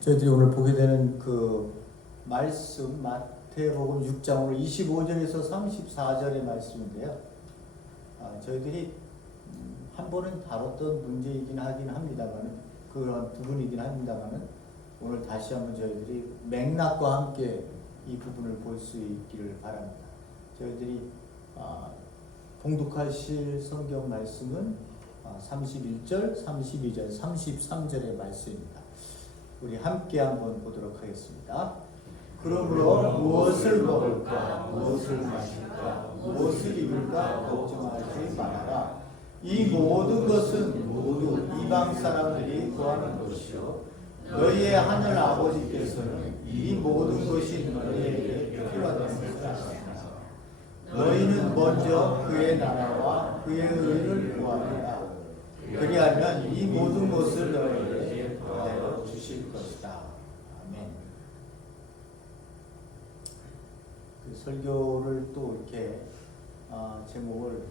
저희들이 오늘 보게 되는 그 말씀 마태복음 6장 오늘 25절에서 34절의 말씀인데요. 저희들이 한 번은 다뤘던 문제이긴 하긴 합니다만 그런 부분이긴 합니다만 오늘 다시 한번 저희들이 맥락과 함께 이 부분을 볼 수 있기를 바랍니다. 저희들이 봉독하실 성경 말씀은 31절, 32절, 33절의 말씀입니다. 우리 함께 한번 보도록 하겠습니다. 그러므로 무엇을 먹을까, 무엇을 마실까, 무엇을 입을까 걱정하지 말아라. 이 모든 것은 모두 이방 사람들이 구하는 것이요 너희의 하늘 아버지께서는 이 모든 것이 너희에게 필요하다는 것을 아시나니 너희는 먼저 그의 나라와 그의 의를 구하라. 그리하면 이 모든 것을 너희에게 더하여 주실 것이다. 아멘. 그 설교를 또 이렇게 제목을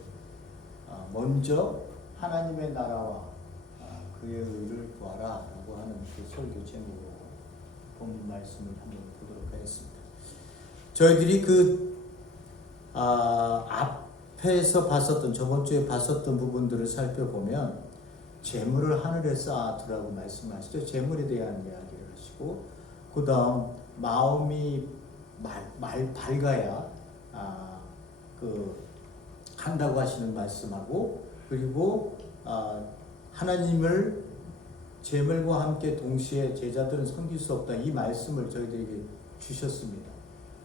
먼저 하나님의 나라와 그의 의를 구하라 라고 하는 그 설교 제목으로 본문 말씀을 한번 보도록 하겠습니다. 저희들이 앞에서 봤었던 저번 주에 봤었던 부분들을 살펴보면 재물을 하늘에 쌓아두라고 말씀하시죠. 재물에 대한 이야기를 하시고 그 다음 마음이 밝아야 한다고 하시는 말씀하고 그리고 하나님을 재물과 함께 동시에 제자들은 섬길 수 없다 이 말씀을 저희들에게 주셨습니다.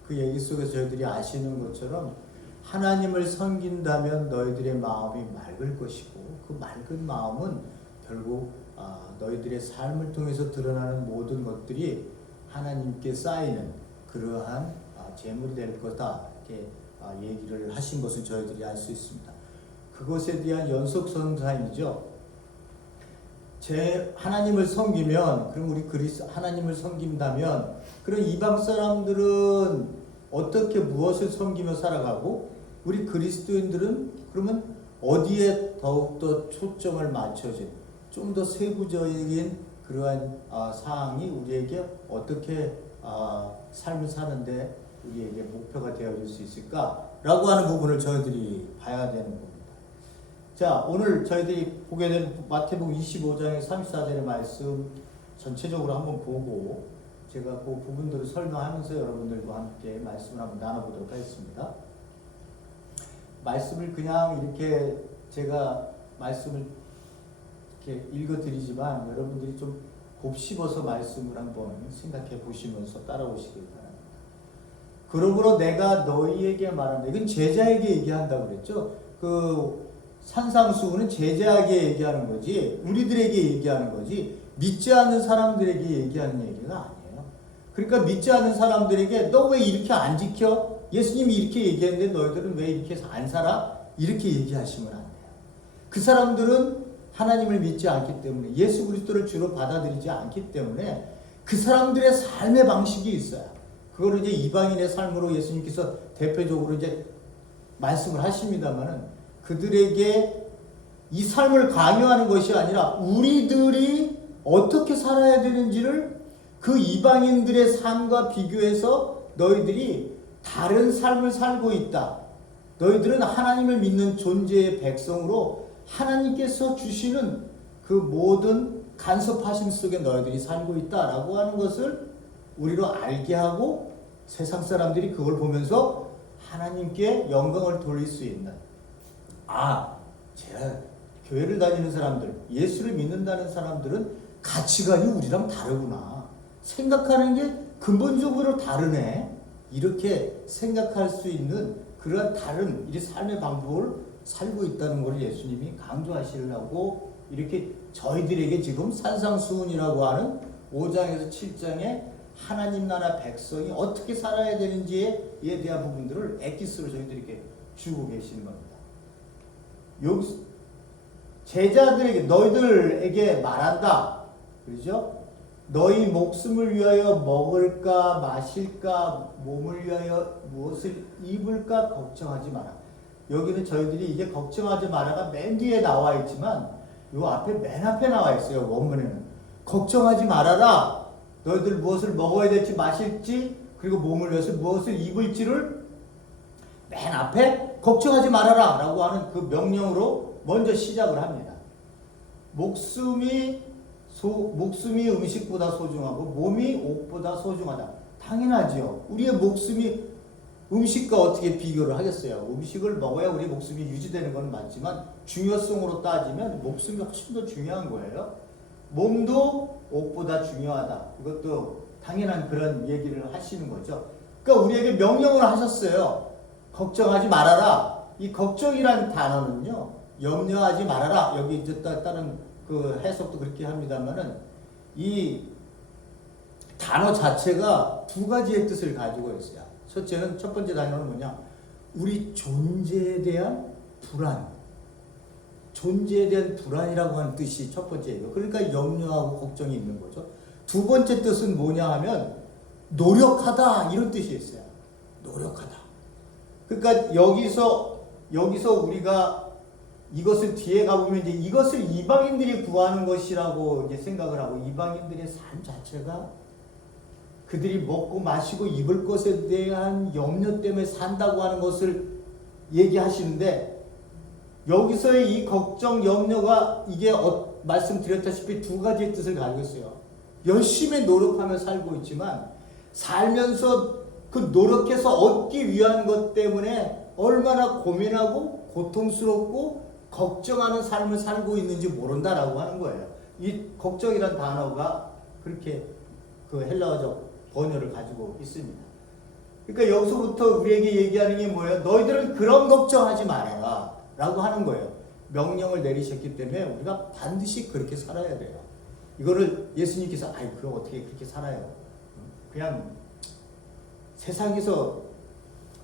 그 얘기 속에서 저희들이 아시는 것처럼 하나님을 섬긴다면 너희들의 마음이 맑을 것이고 그 맑은 마음은 결국 너희들의 삶을 통해서 드러나는 모든 것들이 하나님께 쌓이는 그러한 재물이 될 거다 이렇게 얘기를 하신 것을 저희들이 알 수 있습니다. 그것에 대한 연속선상이죠. 하나님을 섬기면 그럼 우리 하나님을 섬긴다면 그럼 이방 사람들은 어떻게 무엇을 섬기며 살아가고 우리 그리스도인들은 그러면 어디에 더욱더 초점을 맞춰진 좀 더 세부적인 그러한 사항이 우리에게 어떻게 삶을 사는데 우리에게 목표가 되어질 수 있을까라고 하는 부분을 저희들이 봐야 되는 겁니다. 자, 오늘 저희들이 보게 된 마태복음 25장의 34절의 말씀 전체적으로 한번 보고 제가 그 부분들을 설명하면서 여러분들과 함께 말씀을 한번 나눠보도록 하겠습니다. 말씀을 그냥 이렇게 제가 말씀을 이렇게 읽어드리지만 여러분들이 좀 곱씹어서 말씀을 한번 생각해 보시면서 따라오시길 바랍니다. 그러므로 내가 너희에게 말한다. 이건 제자에게 얘기한다고 그랬죠. 그 산상수훈은 제자에게 얘기하는 거지 우리들에게 얘기하는 거지 믿지 않는 사람들에게 얘기하는 얘기가 아니에요. 그러니까 믿지 않는 사람들에게 너 왜 이렇게 안 지켜? 예수님이 이렇게 얘기했는데 너희들은 왜 이렇게 안 살아? 이렇게 얘기하시면 안 돼요. 그 사람들은 하나님을 믿지 않기 때문에 예수 그리스도를 주로 받아들이지 않기 때문에 그 사람들의 삶의 방식이 있어요. 그걸 이제 이방인의 삶으로 예수님께서 대표적으로 이제 말씀을 하십니다만은 그들에게 이 삶을 강요하는 것이 아니라 우리들이 어떻게 살아야 되는지를 그 이방인들의 삶과 비교해서 너희들이 다른 삶을 살고 있다. 너희들은 하나님을 믿는 존재의 백성으로 하나님께서 주시는 그 모든 간섭하심 속에 너희들이 살고 있다라고 하는 것을 우리로 알게 하고 세상 사람들이 그걸 보면서 하나님께 영광을 돌릴 수 있는 제가 교회를 다니는 사람들, 예수를 믿는다는 사람들은 가치관이 우리랑 다르구나. 생각하는 게 근본적으로 다르네. 이렇게 생각할 수 있는 그러한 다른 이 삶의 방법을 살고 있다는 것을 예수님이 강조하시려고 이렇게 저희들에게 지금 산상수훈이라고 하는 5장에서 7장에 하나님 나라 백성이 어떻게 살아야 되는지에 대한 부분들을 엑기스로 저희들에게 주고 계시는 겁니다. 여기서 제자들에게 너희들에게 말한다. 그렇죠? 너희 목숨을 위하여 먹을까 마실까 몸을 위하여 무엇을 입을까 걱정하지 마라. 여기는 저희들이 이제 걱정하지 마라가 맨 뒤에 나와 있지만 요 앞에 맨 앞에 나와 있어요. 원문에는 걱정하지 말아라. 너희들 무엇을 먹어야 될지 마실지 그리고 몸을 위해서 무엇을 입을지를 맨 앞에 걱정하지 말아라 라고 하는 그 명령으로 먼저 시작을 합니다. 목숨이 음식보다 소중하고 몸이 옷보다 소중하다. 당연하지요. 우리의 목숨이 음식과 어떻게 비교를 하겠어요. 음식을 먹어야 우리 목숨이 유지되는 건 맞지만 중요성으로 따지면 목숨이 훨씬 더 중요한 거예요. 몸도 옷보다 중요하다. 이것도 당연한 그런 얘기를 하시는 거죠. 그러니까 우리에게 명령을 하셨어요. 걱정하지 말아라. 이 걱정이라는 단어는요, 염려하지 말아라. 여기 이제 다른 그 해석도 그렇게 합니다만은 이 단어 자체가 두 가지의 뜻을 가지고 있어요. 첫째는 첫 번째 단어는 뭐냐? 우리 존재에 대한 불안. 존재에 대한 불안이라고 하는 뜻이 첫 번째예요. 그러니까 염려하고 걱정이 있는 거죠. 두 번째 뜻은 뭐냐 하면 노력하다 이런 뜻이 있어요. 노력하다. 그러니까 여기서 우리가 이것을 뒤에 가보면 이제 이것을 이방인들이 구하는 것이라고 이제 생각을 하고 이방인들의 삶 자체가 그들이 먹고 마시고 입을 것에 대한 염려 때문에 산다고 하는 것을 얘기하시는데 여기서의 이 걱정, 염려가 이게 말씀드렸다시피 두 가지의 뜻을 가지고 있어요. 열심히 노력하며 살고 있지만 살면서 그 노력해서 얻기 위한 것 때문에 얼마나 고민하고 고통스럽고 걱정하는 삶을 살고 있는지 모른다라고 하는 거예요. 이 걱정이란 단어가 그렇게 그 헬라어적 번역을 가지고 있습니다. 그러니까 여기서부터 우리에게 얘기하는 게 뭐예요? 너희들은 그런 걱정하지 말아라 라고 하는 거예요. 명령을 내리셨기 때문에 우리가 반드시 그렇게 살아야 돼요. 이거를 예수님께서 그럼 어떻게 그렇게 살아요? 그냥 세상에서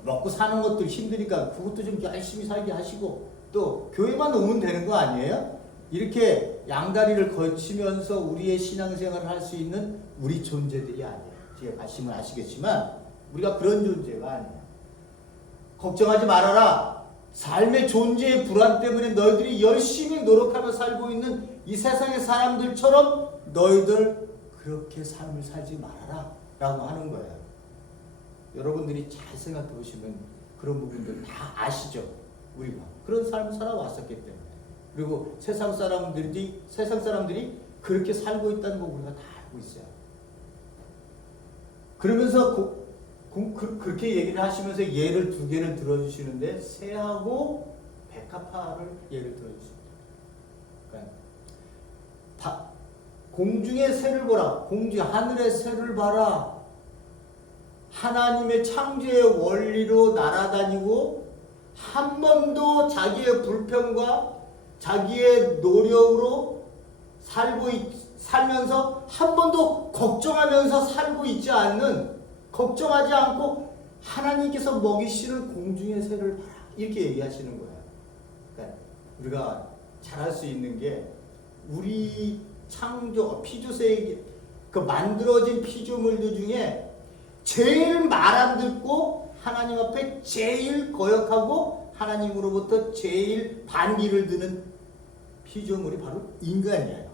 먹고 사는 것도 힘드니까 그것도 좀 열심히 살게 하시고 또 교회만 오면 되는 거 아니에요? 이렇게 양다리를 걸치면서 우리의 신앙생활을 할 수 있는 우리 존재들이 아니에요. 제가 말씀을 아시겠지만 우리가 그런 존재가 아니에요. 걱정하지 말아라. 삶의 존재의 불안 때문에 너희들이 열심히 노력하며 살고 있는 이 세상의 사람들처럼 너희들 그렇게 삶을 살지 말아라 라고 하는 거예요. 여러분들이 잘 생각해 보시면 그런 부분들 다 아시죠? 우리가 그런 삶을 살아왔었기 때문에 그리고 세상 사람들이 그렇게 살고 있다는 거 우리가 다 알고 있어요. 그러면서 그렇게 얘기를 하시면서 예를 두 개를 들어주시는데 새하고 백합화를 예를 들어주십니다. 그러니까 공중의 새를 보라. 하늘의 새를 봐라. 하나님의 창조의 원리로 날아다니고 한 번도 자기의 불평과 자기의 노력으로 살면서 한 번도 걱정하면서 살고 있지 않는, 걱정하지 않고 하나님께서 먹이시는 공중의 새를 봐라 이렇게 얘기하시는 거예요. 그러니까 우리가 잘할 수 있는 게 우리 창조 피조세계 그 만들어진 피조물들 중에 제일 말 안 듣고 하나님 앞에 제일 거역하고 하나님으로부터 제일 반기를 드는 피조물이 바로 인간이에요.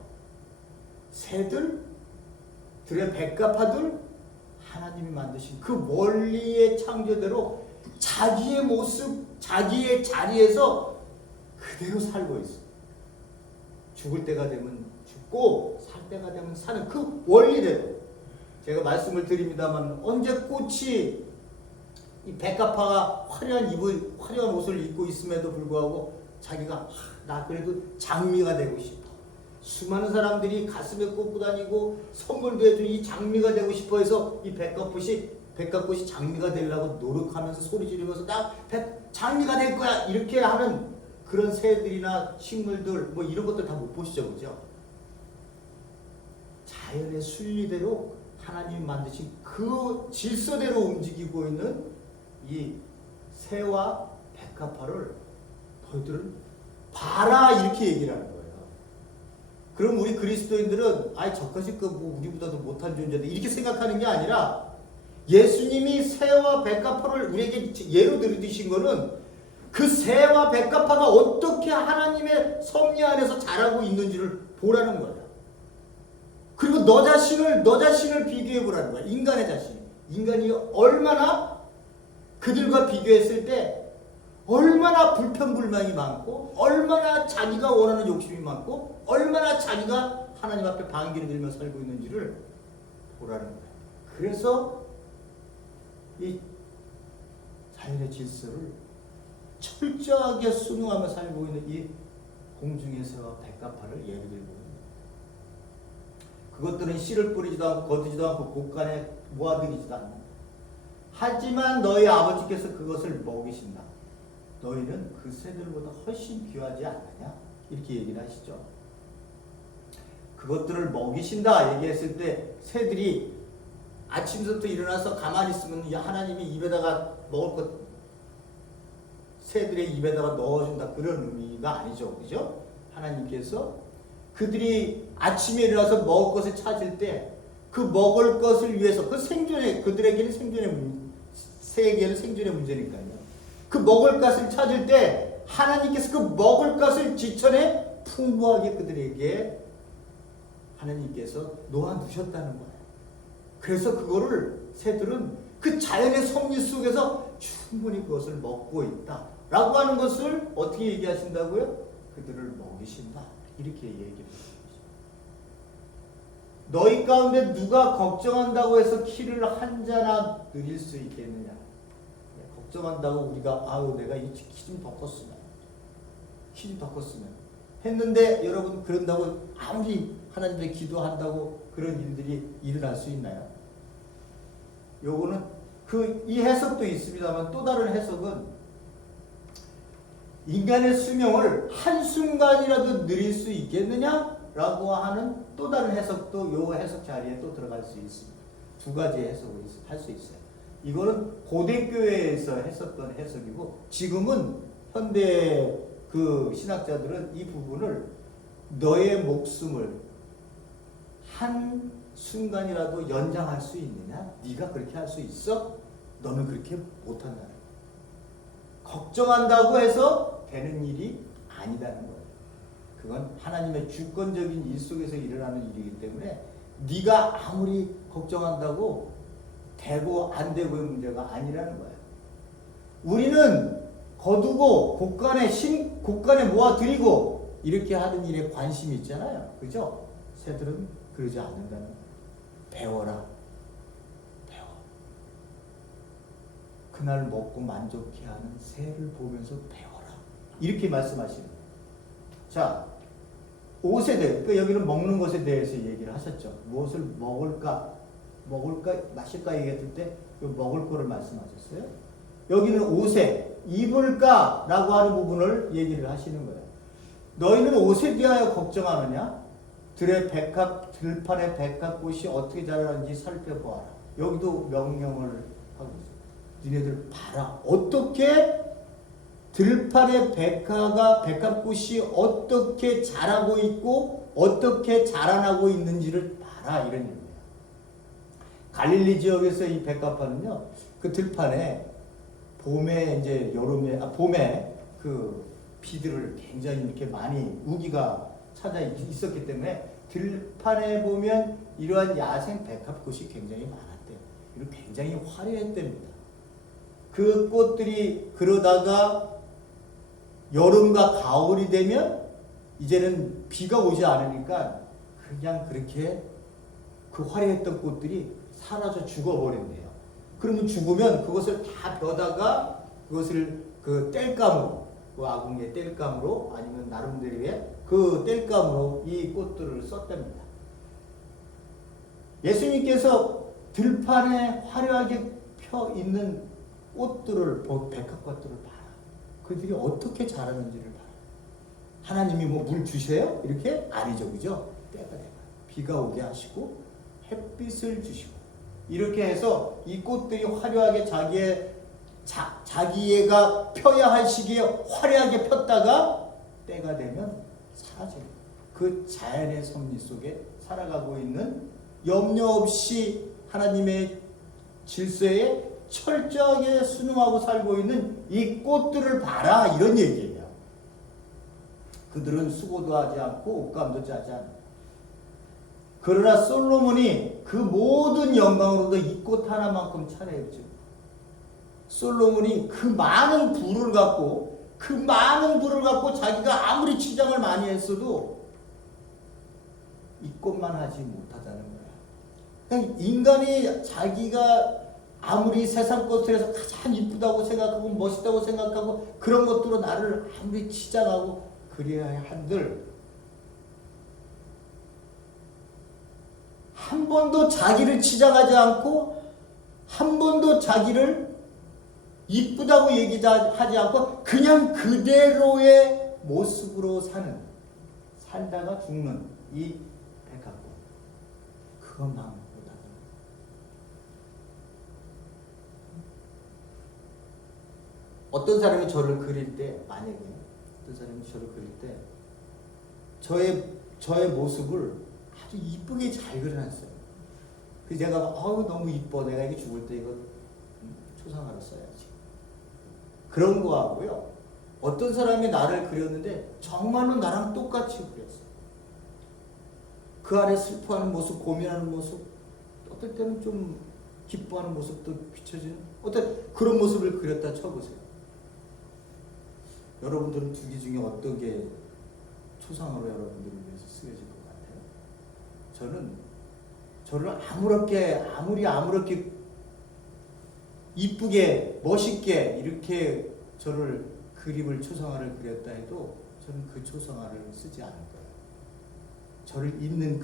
새들, 들의 백합화들, 하나님이 만드신 그 원리의 창조대로 자기의 모습, 자기의 자리에서 그대로 살고 있어요. 죽을 때가 되면 죽고 살 때가 되면 사는 그 원리대로. 제가 말씀을 드립니다만 언제 꽃이 이 백합화가 화려한 옷을 입고 있음에도 불구하고 자기가 나 그래도 장미가 되고 싶어. 수많은 사람들이 가슴에 꽂고 다니고 선물도 해주는 이 장미가 되고 싶어 해서 이 백합꽃이 장미가 되려고 노력하면서 소리 지르면서 나 장미가 될 거야 이렇게 하는 그런 새들이나 식물들 뭐 이런 것들 다 못 보시죠, 그죠? 자연의 순리대로 하나님 만드신 그 질서대로 움직이고 있는 이 새와 백합화를 너희들은 봐라 이렇게 얘기를 하는 거예요. 그럼 우리 그리스도인들은 저까지 뭐 우리보다도 못한 존재다 이렇게 생각하는 게 아니라 예수님이 새와 백합화를 우리에게 예로 들으신 거는 그 새와 백합화가 어떻게 하나님의 섭리 안에서 자라고 있는지를 보라는 거예요. 그리고 너 자신을 비교해 보라는 거야. 인간의 자신. 인간이 얼마나 그들과 비교했을 때 얼마나 불평불만이 많고 얼마나 자기가 원하는 욕심이 많고 얼마나 자기가 하나님 앞에 반기를 들며 살고 있는지를 보라는 거야. 그래서 이 자연의 질서를 철저하게 순응하며 살고 있는 이 공중의 새와 백합화를 예를 들고 있는 거야. 그것들은 씨를 뿌리지도 않고 거두지도 않고 곳간에 모아들이지도 않는다. 하지만 너희 아버지께서 그것을 먹이신다. 너희는 그 새들보다 훨씬 귀하지 않느냐? 이렇게 얘기를 하시죠. 그것들을 먹이신다 얘기했을 때 새들이 아침부터 일어나서 가만히 있으면 하나님이 입에다가 먹을 것 새들의 입에다가 넣어준다 그런 의미가 아니죠. 그죠? 하나님께서 그들이 아침에 일어나서 먹을 것을 찾을 때 그 먹을 것을 위해서 그 생존의 그들에게는 새에게는 생존의 문제니까요. 그 먹을 것을 찾을 때 하나님께서 그 먹을 것을 지천에 풍부하게 그들에게 하나님께서 놓아두셨다는 거예요. 그래서 그거를 새들은 그 자연의 섭리 속에서 충분히 그것을 먹고 있다 라고 하는 것을 어떻게 얘기하신다고요? 그들을 먹이신다 이렇게 얘기합니다. 너희 가운데 누가 걱정한다고 해서 키를 한 자나 늘릴 수 있겠느냐? 걱정한다고 우리가 아우 내가 이 키 좀 더 컸으면 했는데 여러분 그런다고 아무리 하나님께 기도한다고 그런 일들이 일어날 수 있나요? 요거는 이 해석도 있습니다만 또 다른 해석은 인간의 수명을 한순간이라도 늘릴 수 있겠느냐라고 하는 또 다른 해석도 요 해석 자리에 또 들어갈 수 있습니다. 두 가지의 해석을 할 수 있어요. 이거는 고대 교회에서 했었던 해석이고 지금은 현대 그 신학자들은 이 부분을 너의 목숨을 한 순간이라도 연장할 수 있느냐? 네가 그렇게 할 수 있어? 너는 그렇게 못한다는 거야. 걱정한다고 해서 되는 일이 아니다는 거예요. 그건 하나님의 주권적인 일 속에서 일어나는 일이기 때문에 네가 아무리 걱정한다고 되고 안 되고의 문제가 아니라는 거예요. 우리는 거두고 곳간에 모아들이고 이렇게 하는 일에 관심이 있잖아요. 그죠? 새들은 그러지 않는다는 거예요. 배워라. 배워. 그날 먹고 만족해하는 새를 보면서 배워라. 이렇게 말씀하시는 거예요. 자, 5세대. 그러니까 여기는 먹는 것에 대해서 얘기를 하셨죠. 무엇을 먹을까, 마실까 얘기했을 때 먹을 거를 말씀하셨어요. 여기는 5세. 입을까라고 하는 부분을 얘기를 하시는 거예요. 너희는 5세 대하여 걱정하느냐? 들판의 백합꽃이 어떻게 자라는지 살펴보아라. 여기도 명령을 하고 있어요. 니네들 봐라. 어떻게 들판의 백합꽃이 어떻게 자라고 있고 어떻게 자라나고 있는지를 봐라 이런 얘기예요. 갈릴리 지역에서 이 백합화는요, 그 들판에 봄에 그 비들을 굉장히 이렇게 많이 우기가 찾아 있었기 때문에 들판에 보면 이러한 야생 백합꽃이 굉장히 많았대요. 그리고 굉장히 화려했답니다. 그 꽃들이 그러다가 여름과 가을이 되면 이제는 비가 오지 않으니까 그냥 그렇게 그 화려했던 꽃들이 사라져 죽어버린대요. 그러면 죽으면 그것을 다 벼다가 그것을 그 땔감으로, 그 아궁이의 땔감으로 아니면 나름대로의 그 땔감으로 이 꽃들을 썼답니다. 예수님께서 들판에 화려하게 펴 있는 꽃들을, 백합꽃들을 봐라. 그들이 어떻게 자라는지를 봐라. 하나님이 뭐 물 주세요? 이렇게? 아니죠. 그죠? 때가 되면 비가 오게 하시고 햇빛을 주시고 이렇게 해서 이 꽃들이 화려하게 자기애가 펴야 할 시기에 화려하게 폈다가 때가 되면 사라집니다. 그 자연의 섭리 속에 살아가고 있는 염려 없이 하나님의 질서에 철저하게 순응하고 살고 있는 이 꽃들을 봐라 이런 얘기예요. 그들은 수고도 하지 않고 옷감도 짜지 않는다. 그러나 솔로몬이 그 모든 영광으로도 이 꽃 하나만큼 찬양했죠. 솔로몬이 그 많은 부를 갖고 자기가 아무리 치장을 많이 했어도 이 꽃만 하지 못하다는 거야. 그냥 인간이 자기가 아무리 세상 것들에서 가장 이쁘다고 생각하고 멋있다고 생각하고 그런 것들로 나를 아무리 치장하고 그래야 한들 한 번도 자기를 치장하지 않고 한 번도 자기를 이쁘다고 얘기하지 않고 그냥 그대로의 모습으로 살다가 죽는 이 백합꽃, 그것만 못하다. 어떤 사람이 저를 그릴 때, 만약에 어떤 사람이 저를 그릴 때 저의 모습을 아주 이쁘게 잘 그려놨어요. 그래서 제가 너무 이뻐, 내가 이게 죽을 때 이거 초상화로 써야지, 그런 거 하고요. 어떤 사람이 나를 그렸는데 정말로 나랑 똑같이 그렸어요. 그 안에 슬퍼하는 모습, 고민하는 모습, 어떨 때는 좀 기뻐하는 모습도 비춰지는 어떤 그런 모습을 그렸다 쳐보세요. 여러분들은 두 개 중에 어떤 게 초상화로 여러분들을 위해서 쓰여질 것 같아요? 저를 아무렇게 이쁘게 멋있게 이렇게 저를 그림을 초상화를 그렸다 해도 저는 그 초상화를 쓰지 않을 거예요. 저를 있는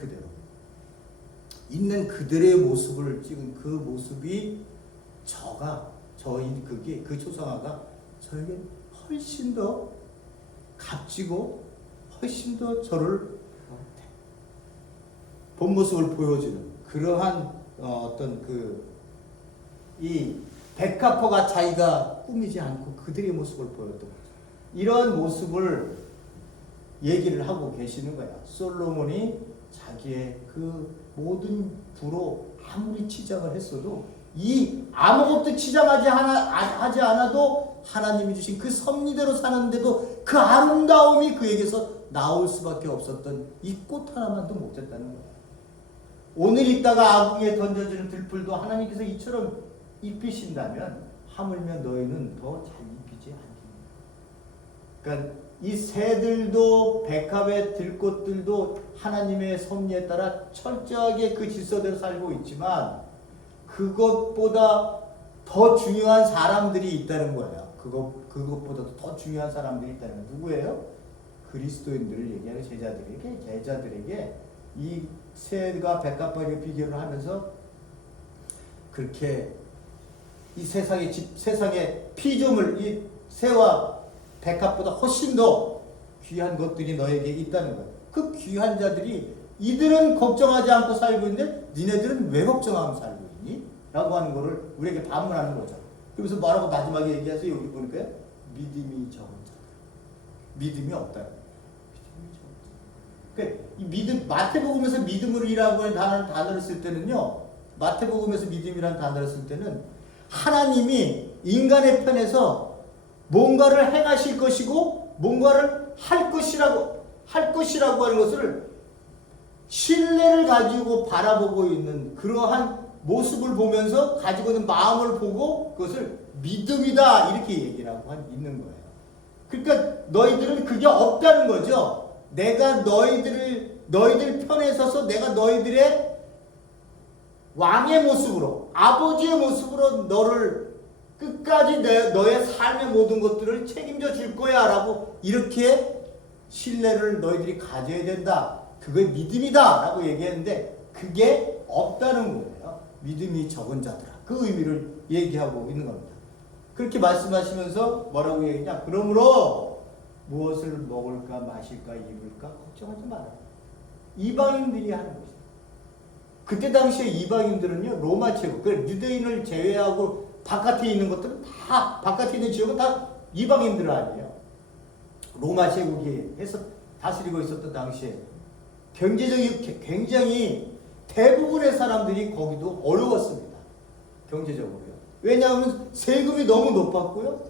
그대로의 모습을 찍은 그 모습이 그 초상화가 저에게 훨씬 더 값지고 훨씬 더 저를 본 모습을 보여주는 그러한 어떤 이 백합화가 자기가 꾸미지 않고 그들의 모습을 보였던 거죠. 이러한 모습을 얘기를 하고 계시는 거야. 솔로몬이 자기의 그 모든 부로 아무리 치장을 했어도 이 아무것도 치장하지 않아도 하나님이 주신 그 섭리대로 사는데도 그 아름다움이 그에게서 나올 수밖에 없었던 이 꽃 하나만도 못했다는 거야. 오늘 있다가 아궁이에 던져지는 들풀도 하나님께서 이처럼 입히신다면 하물며 너희는 더 잘 입히지 않겠느냐. 그러니까 이 새들도 백합의 들꽃들도 하나님의 섭리에 따라 철저하게 그 질서대로 살고 있지만 그것보다 더 중요한 사람들이 있다는 거예요. 그것보다도 더 중요한 사람들이 있다는 거예요. 누구예요? 그리스도인들을 얘기하는 제자들에게 이 새가 백합과 비교를 하면서 그렇게 이 세상의 피조물, 이 새와 백합보다 훨씬 더 귀한 것들이 너에게 있다는 거예요. 그 귀한 자들이 이들은 걱정하지 않고 살고 있는데 니네들은 왜 걱정하고 살고 있니? 라고 하는 거를 우리에게 반문하는 거죠. 그래서 뭐라고 마지막에 얘기하세요? 여기 보니까 믿음이 적은 자들. 믿음이 없다. 그러니까 이 믿음, 마태복음에서 믿음이라고 하는 단어를 쓸 때는요, 마태복음에서 믿음이라는 단어를 쓸 때는 하나님이 인간의 편에서 뭔가를 행하실 것이고 뭔가를 할 것이라고 하는 것을 신뢰를 가지고 바라보고 있는 그러한 모습을 보면서 가지고 있는 마음을 보고 그것을 믿음이다 이렇게 얘기를 하고 있는 거예요. 그러니까 너희들은 그게 없다는 거죠. 내가 너희들 편에 서서 내가 너희들의 왕의 모습으로, 아버지의 모습으로 너를 끝까지 너의 삶의 모든 것들을 책임져 줄 거야 라고 이렇게 신뢰를 너희들이 가져야 된다. 그게 믿음이다 라고 얘기했는데 그게 없다는 거예요. 믿음이 적은 자들아. 그 의미를 얘기하고 있는 겁니다. 그렇게 말씀하시면서 뭐라고 얘기하냐? 그러므로 무엇을 먹을까 마실까 입을까 걱정하지 마라. 이방인들이 하는 것이다. 그때 당시에 이방인들은요, 로마 제국, 유대인을 제외하고 바깥에 있는 것들은 다, 바깥에 있는 지역은 다 이방인들 아니에요. 로마 제국이 다스리고 있었던 당시에 경제적인 굉장히 대부분의 사람들이 거기도 어려웠습니다. 경제적으로요. 왜냐하면 세금이 너무 높았고요.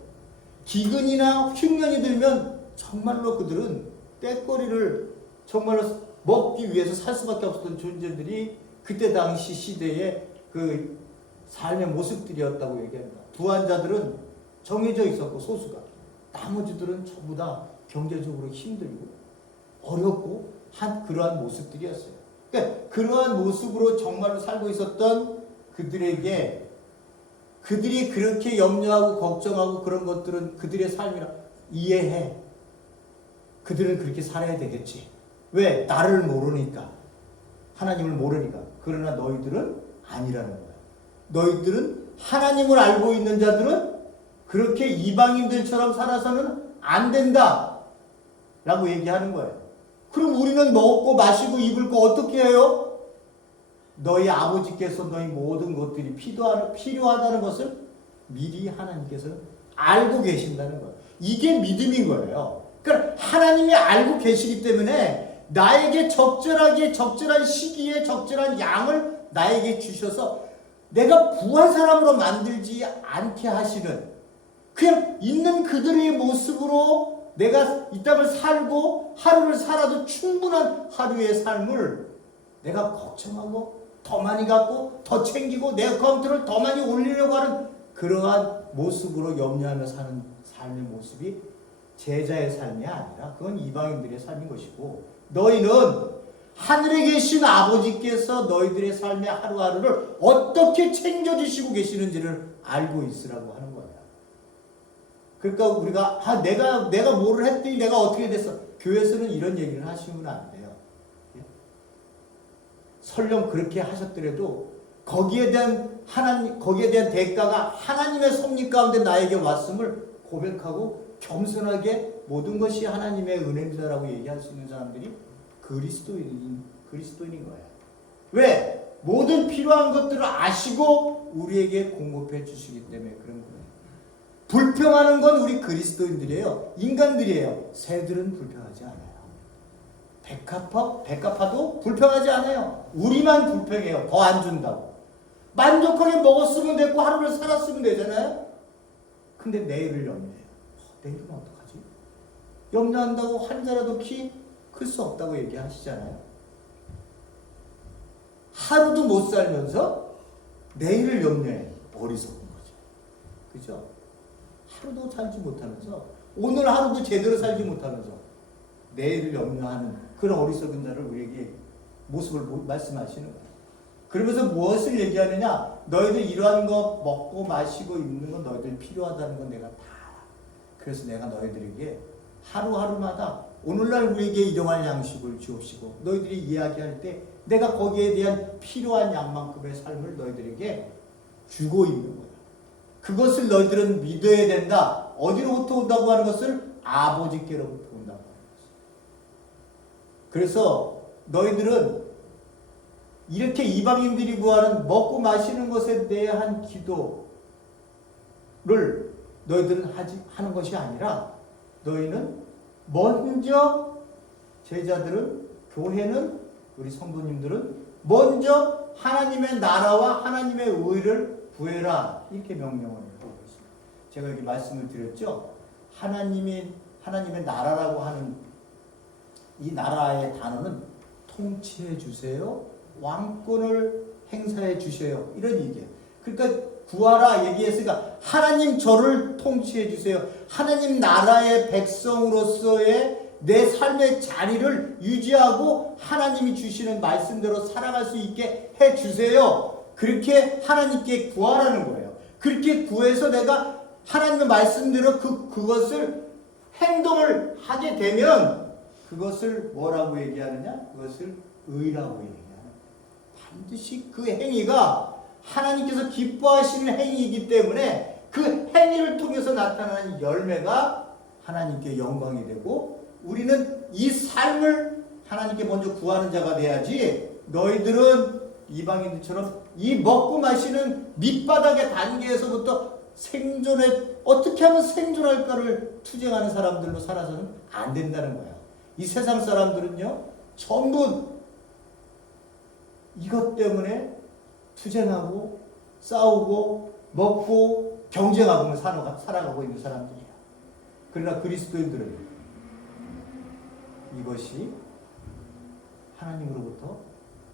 기근이나 흉년이 들면 정말로 그들은 떼거리를 정말로 먹기 위해서 살 수밖에 없었던 존재들이 그때 당시 시대의 그 삶의 모습들이었다고 얘기합니다. 부한 자들은 정해져 있었고 소수가, 나머지들은 전부 다 경제적으로 힘들고 어렵고 한 그러한 모습들이었어요. 그러니까 그러한 모습으로 정말로 살고 있었던 그들에게, 그들이 그렇게 염려하고 걱정하고 그런 것들은 그들의 삶이라 이해해. 그들은 그렇게 살아야 되겠지. 왜? 나를 모르니까. 하나님을 모르니까. 그러나 너희들은 아니라는 거야. 너희들은 하나님을 알고 있는 자들은 그렇게 이방인들처럼 살아서는 안 된다 라고 얘기하는 거예요. 그럼 우리는 먹고 마시고 입을 거 어떻게 해요? 너희 아버지께서 너희 모든 것들이 필요하다는 것을 미리 하나님께서 알고 계신다는 거예요. 이게 믿음인 거예요. 그러니까 하나님이 알고 계시기 때문에 나에게 적절한 시기에 적절한 양을 나에게 주셔서 내가 부한 사람으로 만들지 않게 하시는, 그냥 있는 그들의 모습으로 내가 이 땅을 살고 하루를 살아도 충분한 하루의 삶을 내가 걱정하고 더 많이 갖고 더 챙기고 내 어카운트를 더 많이 올리려고 하는 그러한 모습으로 염려하며 사는 삶의 모습이 제자의 삶이 아니라 그건 이방인들의 삶인 것이고, 너희는 하늘에 계신 아버지께서 너희들의 삶의 하루하루를 어떻게 챙겨주시고 계시는지를 알고 있으라고 하는 거예요. 그러니까 우리가 내가 뭐를 했더니 내가 어떻게 됐어. 교회에서는 이런 얘기를 하시면 안 돼요. 설령 그렇게 하셨더라도 거기에 대한 대가가 하나님의 섭리 가운데 나에게 왔음을 고백하고 겸손하게 모든 것이 하나님의 은혜입니다라고 얘기할 수 있는 사람들이 그리스도인인 거예요. 왜? 모든 필요한 것들을 아시고 우리에게 공급해 주시기 때문에 그런 거예요. 불평하는 건 우리 그리스도인들이에요. 인간들이에요. 새들은 불평하지 않아요. 백합화도 불평하지 않아요. 우리만 불평해요. 더 안 준다고. 만족하게 먹었으면 됐고 하루를 살았으면 되잖아요. 근데 내일을 염려해요. 내일은 어떡하지? 염려한다고 한 자라도 키 클 수 없다고 얘기하시잖아요. 하루도 못 살면서 내일을 염려해. 어리석은 거죠. 그죠? 하루도 살지 못하면서, 오늘 하루도 제대로 살지 못하면서 내일을 염려하는 그런 어리석은 자를 우리에게 모습을 말씀하시는 거예요. 그러면서 무엇을 얘기하느냐? 너희들 이러한 거 먹고 마시고 입는 건 너희들 필요하다는 건 내가 다 알아. 그래서 내가 너희들에게 하루하루마다 오늘날 우리에게 일용할 양식을 주옵시고, 너희들이 이야기할 때 내가 거기에 대한 필요한 양만큼의 삶을 너희들에게 주고 있는 거야. 그것을 너희들은 믿어야 된다. 어디로부터 온다고 하는 것을 아버지께로부터 온다고 하는 것이야. 그래서 너희들은 이렇게 이방인들이 구하는 먹고 마시는 것에 대한 기도를 너희들은 하는 것이 아니라, 너희는 먼저, 제자들은, 교회는, 우리 성도님들은 먼저 하나님의 나라와 하나님의 의를 구해라, 이렇게 명령을 하고 있습니다. 제가 여기 말씀을 드렸죠. 하나님의 나라라고 하는 이 나라의 단어는 통치해 주세요, 왕권을 행사해 주세요, 이런 얘기예요. 그러니까 구하라 얘기했으니까 하나님 저를 통치해 주세요. 하나님 나라의 백성으로서의 내 삶의 자리를 유지하고 하나님이 주시는 말씀대로 살아갈 수 있게 해 주세요. 그렇게 하나님께 구하라는 거예요. 그렇게 구해서 내가 하나님의 말씀대로 그것을 행동을 하게 되면 그것을 뭐라고 얘기하느냐? 그것을 의라고 얘기하는 거예요. 반드시 그 행위가 하나님께서 기뻐하시는 행위이기 때문에 그 행위를 통해서 나타나는 열매가 하나님께 영광이 되고, 우리는 이 삶을 하나님께 먼저 구하는 자가 돼야지, 너희들은 이방인들처럼 이 먹고 마시는 밑바닥의 단계에서부터 어떻게 하면 생존할까를 투쟁하는 사람들로 살아서는 안 된다는 거야. 이 세상 사람들은요, 전부 이것 때문에 투쟁하고 싸우고 먹고 경쟁하고 살아가고 있는 사람들이야. 그러나 그리스도인들은 이것이 하나님으로부터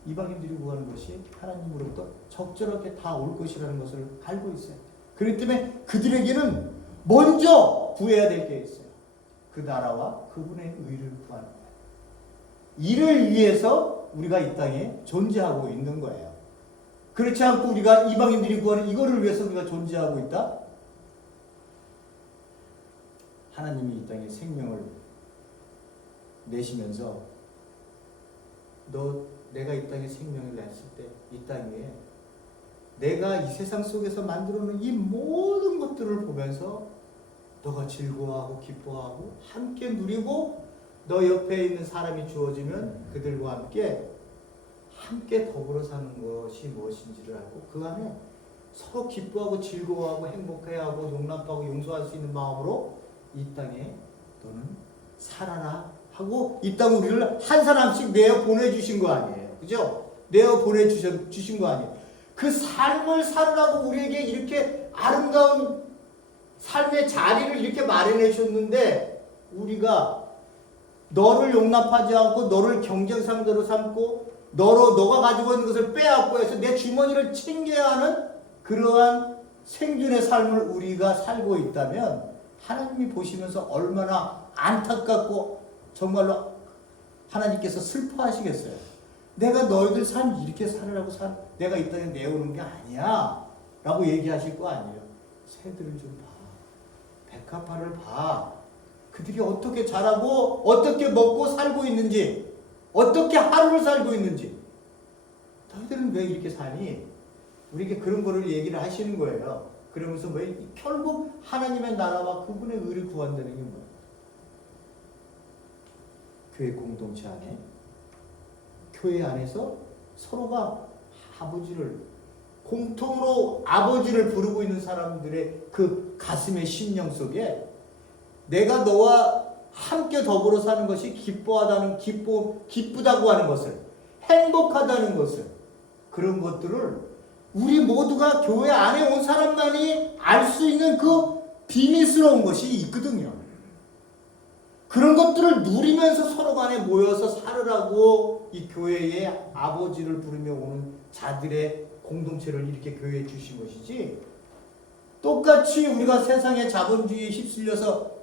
이방인들이 구하는 것이 하나님으로부터 적절하게 다 올 것이라는 것을 알고 있어요. 그렇기 때문에 그들에게는 먼저 구해야 될 게 있어요. 그 나라와 그분의 의를 구하는 거예요. 이를 위해서 우리가 이 땅에 존재하고 있는 거예요. 그렇지 않고 우리가 이방인들이 구하는 이거를 위해서 우리가 존재하고 있다? 하나님이 이 땅에 생명을 내시면서 내가 이 땅에 생명을 냈을 때 이 땅 위에 내가 이 세상 속에서 만들어 놓은 이 모든 것들을 보면서 너가 즐거워하고 기뻐하고 함께 누리고 너 옆에 있는 사람이 주어지면 그들과 함께 더불어 사는 것이 무엇인지를 알고 그 안에 서로 기뻐하고 즐거워하고 행복해하고 용납하고 용서할 수 있는 마음으로 이 땅에 너는 살아라 하고 이 땅에 우리를 한 사람씩 내어 보내주신 거 아니에요. 그죠? 내어 보내주신 거 아니에요. 그 삶을 살으라고 우리에게 이렇게 아름다운 삶의 자리를 이렇게 마련해 주셨는데 우리가 너를 용납하지 않고 너를 경쟁 상대로 삼고 너가 가지고 있는 것을 빼앗고 해서 내 주머니를 챙겨야 하는 그러한 생존의 삶을 우리가 살고 있다면 하나님이 보시면서 얼마나 안타깝고 정말로 하나님께서 슬퍼하시겠어요. 내가 너희들 삶 이렇게 살으라고 내가 이 땅에 내오는 게 아니야 라고 얘기하실 거 아니에요. 새들을 좀 봐. 백합화를 봐. 그들이 어떻게 자라고 어떻게 먹고 살고 있는지 어떻게 하루를 살고 있는지 너희들은 왜 이렇게 사니? 우리에게 그런 거를 얘기를 하시는 거예요. 그러면서 결국 하나님의 나라와 그분의 의를 구한다는 게 뭐예요? 교회 공동체 안에 교회 안에서 서로가 공통으로 아버지를 부르고 있는 사람들의 그 가슴의 심령 속에 내가 너와 함께 더불어 사는 것이 기쁘다고 하는 것을, 행복하다는 것을, 그런 것들을 우리 모두가 교회 안에 온 사람만이 알 수 있는 그 비밀스러운 것이 있거든요. 그런 것들을 누리면서 서로 간에 모여서 살으라고 이 교회에 아버지를 부르며 오는 자들의 공동체를 이렇게 교회에 주신 것이지, 똑같이 우리가 세상의 자본주의에 휩쓸려서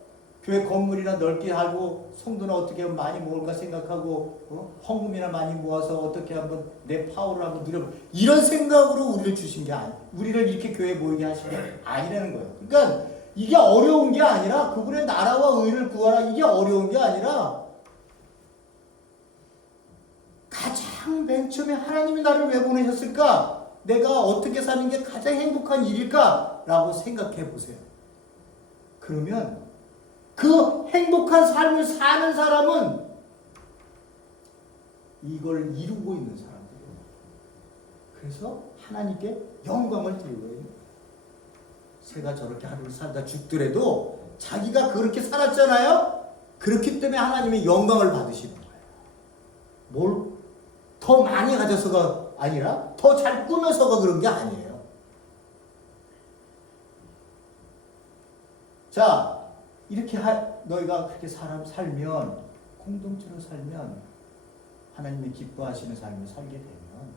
교회 건물이나 넓게 하고 성도나 어떻게 하면 많이 모을까 생각하고 헌금이나 많이 모아서 어떻게 한번 내 파워를 한번 누려봐, 이런 생각으로 우리를 주신 게 우리를 이렇게 교회에 모이게 하신 게 아니라는 거예요. 그러니까 이게 어려운 게 아니라 그분의 나라와 의를 구하라, 이게 어려운 게 아니라 가장 맨 처음에 하나님이 나를 왜 보내셨을까? 내가 어떻게 사는 게 가장 행복한 일일까? 라고 생각해 보세요. 그러면 그 행복한 삶을 사는 사람은 이걸 이루고 있는 사람들이에요. 그래서 하나님께 영광을 드리고 있는, 새가 저렇게 하루를 살다 죽더라도 자기가 그렇게 살았잖아요. 그렇기 때문에 하나님의 영광을 받으시는 거예요. 뭘 더 많이 가져서가 아니라 더 잘 꾸며서가 그런 게 아니에요. 자, 이렇게 너희가 그렇게 살면, 공동체로 살면, 하나님이 기뻐하시는 삶을 살게 되면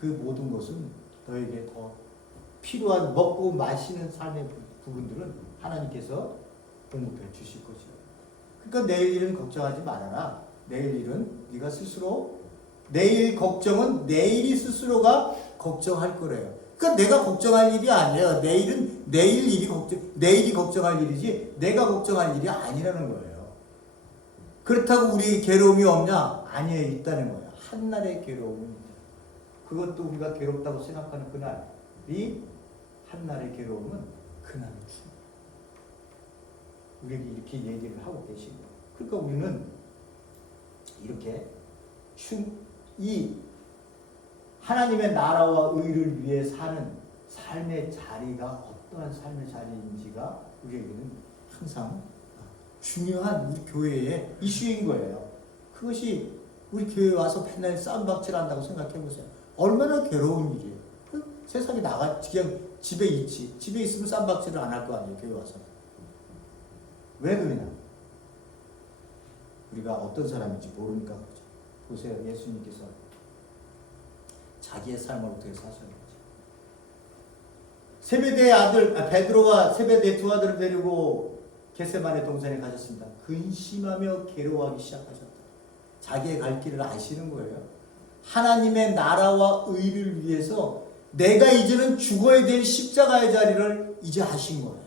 그 모든 것은 너에게 더 필요한 먹고 마시는 삶의 부분들은 하나님께서 공급해 주실 것이요. 그러니까 내일 일은 걱정하지 말아라. 내일 일은 네가 스스로, 내일 걱정은 내일이 스스로가 걱정할 거래요. 그러니까 내가 걱정할 일이 아니에요. 내일은 내일이 걱정할 일이지 내가 걱정할 일이 아니라는 거예요. 그렇다고 우리 괴로움이 없냐? 아니에요. 있다는 거예요. 한날의 괴로움입니다. 그것도 우리가 괴롭다고 생각하는 그날이, 한날의 괴로움은 그날의 춤. 우리에게 이렇게 얘기를 하고 계신 거예요. 그러니까 우리는 이렇게 이 하나님의 나라와 의를 위해 사는 삶의 자리가 어떠한 삶의 자리인지가 우리에게는 항상 중요한 우리 교회의 이슈인 거예요. 그것이 우리 교회에 와서 맨날 쌈박질 한다고 생각해 보세요. 얼마나 괴로운 일이에요. 세상에 그냥 집에 있지. 집에 있으면 쌈박질을 안 할 거 아니에요. 교회 와서. 왜 그러냐? 우리가 어떤 사람인지 모르니까 그러죠. 보세요. 예수님께서 자기의 삶을 어떻게 사셨는지. 세베대의 아들 베드로와 세베대의 두 아들을 데리고 겟세마네 동산에 가셨습니다. 근심하며 괴로워하기 시작하셨다. 자기의 갈 길을 아시는 거예요. 하나님의 나라와 의를 위해서 내가 이제는 죽어야 될 십자가의 자리를 이제 아신 거예요.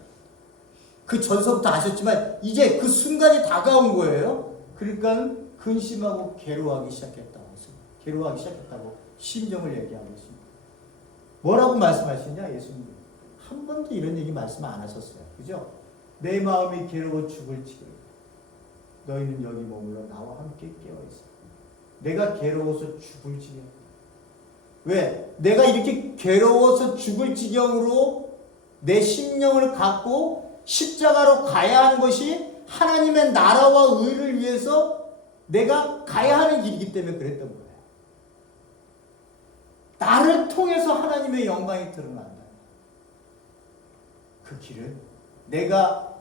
그 전서부터 아셨지만 이제 그 순간이 다가온 거예요. 그러니까 근심하고 괴로워하기 시작했다고 했습니다. 괴로워하기 시작했다고 심정을 얘기하고 있습니다. 뭐라고 말씀하시냐 예수님? 한 번도 이런 얘기 말씀 안 하셨어요. 그죠? 내 마음이 괴로워 죽을 지경 너희는 여기 머물러 나와 함께 깨어있어. 내가 괴로워서 죽을 지경. 왜? 내가 이렇게 괴로워서 죽을 지경으로 내 심령을 갖고 십자가로 가야 하는 것이 하나님의 나라와 의를 위해서 내가 가야 하는 길이기 때문에 그랬던 거예요. 나를 통해서 하나님의 영광이 드러난다. 그 길은 내가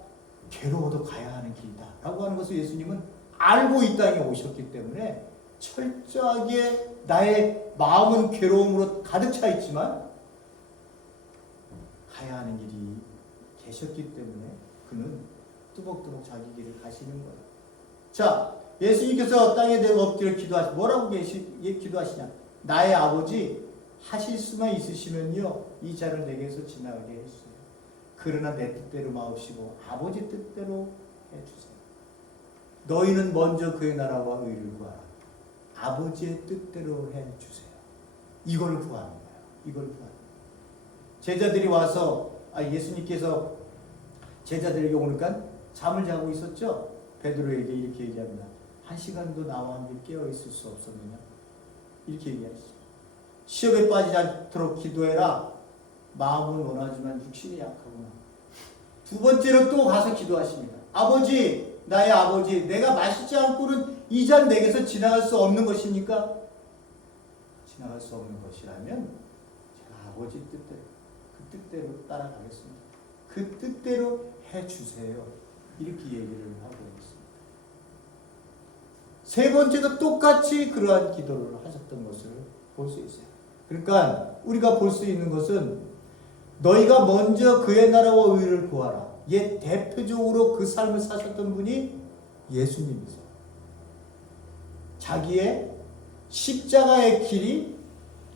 괴로워도 가야 하는 길이다 라고 하는 것을 예수님은 알고 이 땅에 오셨기 때문에 철저하게 나의 마음은 괴로움으로 가득 차 있지만 가야 하는 길이 계셨기 때문에 그는 뚜벅뚜벅 자기 길을 가시는 거예요. 자, 예수님께서 땅에 대고 엎드려 기도하시 뭐라고 기도하시냐? 나의 아버지 하실 수만 있으시면요 이 자를 내게서 지나가게 해주세요. 그러나 내 뜻대로 마옵시고 아버지 뜻대로 해주세요. 너희는 먼저 그의 나라와 의를 구하라. 아버지의 뜻대로 해주세요. 이걸 구하는 거예요. 이걸 구하는 거예요. 제자들이 와서 예수님께서 제자들에게 오니까 잠을 자고 있었죠. 베드로에게 이렇게 얘기합니다. 한 시간도 나와 함께 깨어있을 수 없었느냐? 이렇게 얘기하시죠. 시험에 빠지지 않도록 기도해라. 마음은 원하지만 육신이 약하구나. 두 번째로 또 가서 기도하십니다. 아버지, 나의 아버지, 내가 마시지 않고는 이 잔 내게서 지나갈 수 없는 것입니까? 지나갈 수 없는 것이라면 제가 아버지 뜻대로 그 뜻대로 따라가겠습니다. 그 뜻대로 해주세요. 이렇게 얘기를 하고 있습니다. 세 번째도 똑같이 그러한 기도를 하셨던 것을 볼 수 있어요. 그러니까 우리가 볼 수 있는 것은 너희가 먼저 그의 나라와 의를 구하라. 옛 대표적으로 그 삶을 사셨던 분이 예수님이세요. 자기의 십자가의 길이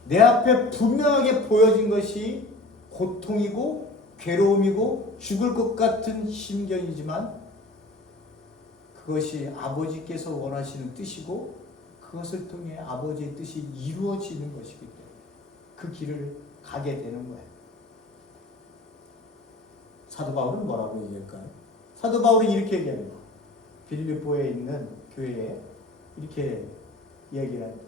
내 앞에 분명하게 보여진 것이 고통이고 괴로움이고 죽을 것 같은 심경이지만 그것이 아버지께서 원하시는 뜻이고 그것을 통해 아버지의 뜻이 이루어지는 것이기 때문에 그 길을 가게 되는 거예요. 사도 바울은 뭐라고 얘기할까요? 사도 바울은 이렇게 얘기합니다. 빌립보에 있는 교회에 이렇게 얘기를 합니다.